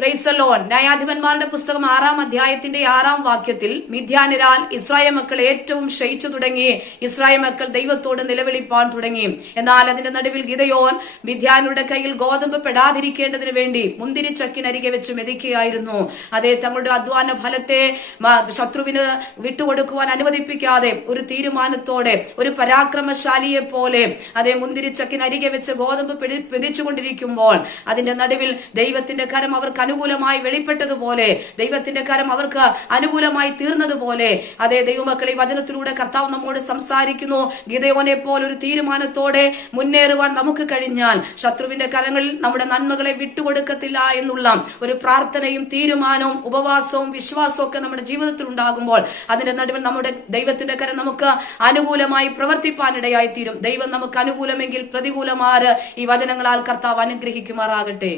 Praise the Lord. ന്യായാധിപന്മാരുടെ പുസ്തകം 6-ാം അധ്യായത്തിന്റെ 6-ാം വാക്യത്തിൽ മിദ്യാന്യരാൽ ഇസ്രായേൽ മക്കൾ ഏറ്റവും ക്ഷയിച്ചു തുടങ്ങി. ഇസ്രായേൽ മക്കൾ ദൈവത്തോട് നിലവിളിപ്പാൻ തുടങ്ങി. എന്നാൽ അതിന്റെ നടുവിൽ ഗിദെയോൻ മിദ്യാന്യരുടെ കയ്യിൽ ഗോതമ്പ് പെടാതിരിക്കേണ്ടതിന് വേണ്ടി മുന്തിരിച്ചക്കിനരികെ വെച്ച് മെതിക്കുകയായിരുന്നു. അതേ, തങ്ങളുടെ അധ്വാന ഫലത്തെ ശത്രുവിന് വിട്ടുകൊടുക്കുവാൻ അനുവദിപ്പിക്കാതെ ഒരു തീരുമാനത്തോടെ ഒരു പരാക്രമശാലിയെ പോലെ അതേ മുന്തിരിച്ചക്കിനരികെ വെച്ച് ഗോതമ്പ് പെതിച്ചുകൊണ്ടിരിക്കുമ്പോൾ അതിന്റെ നടുവിൽ ദൈവത്തിന്റെ കരം അവർക്ക് അനുകൂലമായി വെളിപ്പെട്ടതുപോലെ, ദൈവത്തിന്റെ കരം അവർക്ക് അനുകൂലമായി തീർന്നതുപോലെ, അതേ ദൈവമക്കളെ വചനത്തിലൂടെ കർത്താവ് നമ്മോട് സംസാരിക്കുന്നു. ഗിദെയോനെ പോലെ ഒരു തീരുമാനത്തോടെ മുന്നേറുവാൻ നമുക്ക് കഴിഞ്ഞാൽ ശത്രുവിന്റെ കരങ്ങളിൽ നമ്മുടെ നന്മകളെ വിട്ടുകൊടുക്കത്തില്ല എന്നുള്ള ഒരു പ്രാർത്ഥനയും തീരുമാനവും ഉപവാസവും വിശ്വാസവും ഒക്കെ നമ്മുടെ ജീവിതത്തിൽ ഉണ്ടാകുമ്പോൾ അതിന്റെ നടുവിൽ നമ്മുടെ ദൈവത്തിന്റെ കരം നമുക്ക് അനുകൂലമായി പ്രവർത്തിപ്പാനിടയായി തീരും. ദൈവം നമുക്ക് അനുകൂലമെങ്കിൽ പ്രതികൂലമാര് ഈ വചനങ്ങളാൽ കർത്താവ് അനുഗ്രഹിക്കുമാറാകട്ടെ.